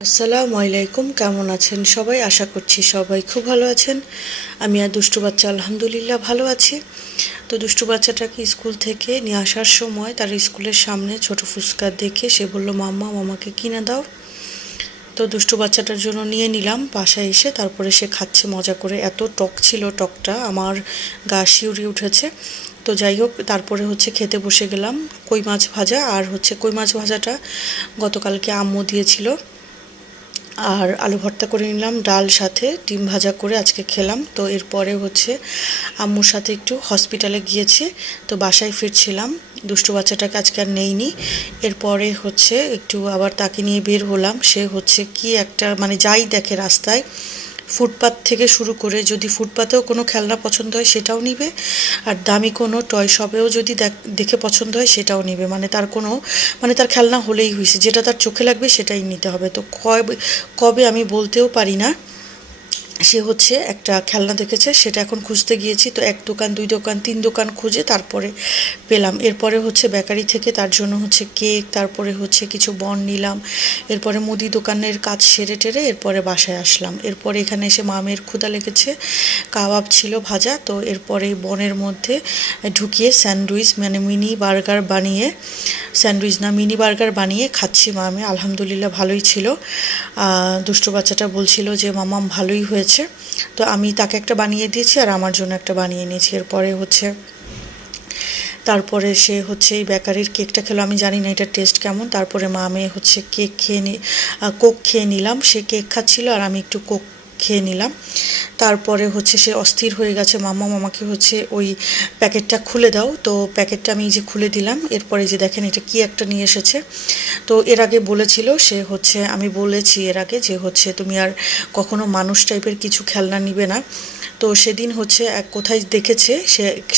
আসসালামু আলাইকুম, কেমন আছেন সবাই? আশা করছি সবাই খুব ভালো আছেন। আমি আর দুষ্টু বাচ্চা আলহামদুলিল্লাহ ভালো আছি। তো দুষ্টু বাচ্চাটাকে স্কুল থেকে নিয়ে আসার সময় তার স্কুলের সামনে ছোট ফুচকা দেখে সে বলল, মাম্মা মামাকে কিনে দাও। তো দুষ্টু বাচ্চাটার জন্য নিয়ে নিলাম বাসায় এসে। তারপরে সে খাচ্ছে মজা করে। এত টক ছিল, টকটা আমার গা শিউরে উঠেছে। তো যাই হোক, তারপরে খেতে বসে গেলাম। কই মাছ ভাজা, আর কই মাছ ভাজাটা গতকালকে আম্মু দিয়েছিল, আর আলু ভর্তা করে নিলাম, ডাল সাথে ডিম ভাজা করে আজকে খেলাম। তো এরপরে আম্মুর সাথে একটু হসপিটালে গিয়েছি। তো বাসায় ফিরছিলাম, দুষ্টু বাচ্চাটাকে আজকে আর নেইনি। এরপরে একটু আবার তাকে নিয়ে বের হলাম। সে কি একটা মানে যাই দেখে রাস্তায়, ফুটপাত থেকে শুরু করে, যদি ফুটপাতেও কোনো খেলনা পছন্দ হয় সেটাও নিবে, আর দামি কোনো টয় শপেও যদি দেখে পছন্দ হয় সেটাও নিবে। মানে তার কোনো মানে তার খেলনা হলেই হয়েছে, যেটা তার চোখে লাগবে সেটাই নিতে হবে। তো কবে কবে আমি বলতেও পারি না। সে একটা খেলনা দেখেছে, সেটা এখন খুঁজতে গিয়েছি। তো এক দোকান, দুই দোকান, তিন দোকান খুঁজে তারপরে পেলাম। এরপরে বেকারি থেকে তার জন্য কেক, তারপরে কিছু বন নিলাম। এরপরে মুদি দোকানের কাজ সেরে টেরে এরপরে বাসায় আসলাম। এরপরে এখানে এসে মামের ক্ষুধা লেগেছে, কাবাব ছিল ভাজা। তো এরপরে বনের মধ্যে ঢুকিয়ে স্যান্ডউইচ মানে মিনি বার্গার বানিয়ে, স্যান্ডউইচ না মিনি বার্গার বানিয়ে খাচ্ছি মামে। আলহামদুলিল্লাহ ভালোই ছিল। দুষ্টু বাচ্চাটা বলছিল যে মামাম ভালোই হয়েছে। তো আমি তাকে একটা বানিয়ে দিয়েছি আর আমার জন্য একটা বানিয়ে নিয়েছি। এরপরে তারপরে সে এই বেকারির কেকটা খেলো। আমি জানি না এটার টেস্ট কেমন। তারপরে মামে কেক খেয়ে কোক খেয়ে নিলাম। সে কেক খাচ্ছিল আর আমি একটু কোক খেয়ে নিলাম। তারপরে সে অস্থির হয়ে গেছে, মাম্মা মামাকে ওই প্যাকেটটা খুলে দাও। তো প্যাকেটটা আমি খুলে দিলাম। এরপরে দেখেন এটা কি একটা নিয়ে এসেছে। তো এর আগে বলেছিল সে আমি বলেছি এর আগে যে তুমি আর কখনো মানুষ টাইপের কিছু খেলনা নিবে না। তো সেদিন এক কোথায় দেখেছে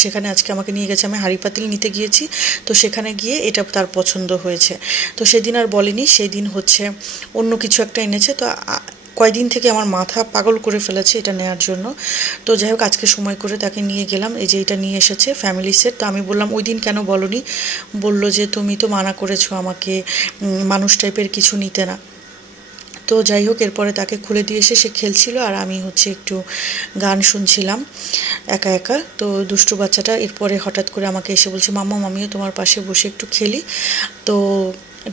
সেখানে আজকে আমাকে নিয়ে গেছে। আমি হাঁড়ি পাতিল নিতে গিয়েছি, তো সেখানে গিয়ে এটা তার পছন্দ হয়েছে। তো সেদিন আর বলেনি, সেদিন অন্য কিছু একটা এনেছে। তো কয়দিন থেকে আমার মাথা পাগল করে ফেলেছে এটা নেওয়ার জন্য। তো যাই হোক, আজকে সময় করে তাকে নিয়ে গেলাম। এই যে এটা নিয়ে এসেছে ফ্যামিলি সেট। তো আমি বললাম ওই দিন কেন বলনি? বলল যে তুমি তো মানা করেছো আমাকে মানুষ টাইপের কিছু নিতে না। তো যাই হোক, এরপরে তাকে খুলে দিয়ে এসে সে খেলছিল আর আমি একটু গান শুনছিলাম একা একা। তো দুষ্টু বাচ্চাটা এরপরে হঠাৎ করে আমাকে এসে বলছে, মাম্মা আমিও তোমার পাশে বসে একটু খেলি। তো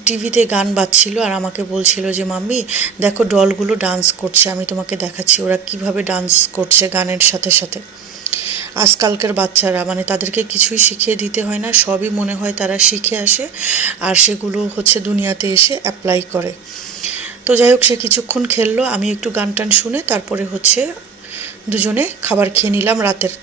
টিভিতে গান বাজছিল আর আমাকে বলছিল যে মাম্মি দেখো ডলগুলো ডান্স করছে, আমি তোমাকে দেখাচ্ছি ওরা কিভাবে ডান্স করছে গানের সাথে সাথে। আজকালকার বাচ্চারা মানে তাদেরকে কিছুই শিখিয়ে দিতে হয় না, সবই মনে হয় তারা শিখে আসে আর সেগুলো দুনিয়াতে এসে অ্যাপ্লাই করে। তো যাই হোক, সে কিছুক্ষণ খেললো, আমি একটু গান টান শুনে তারপরে দুজনে খাবার খেয়ে নিলাম রাতের।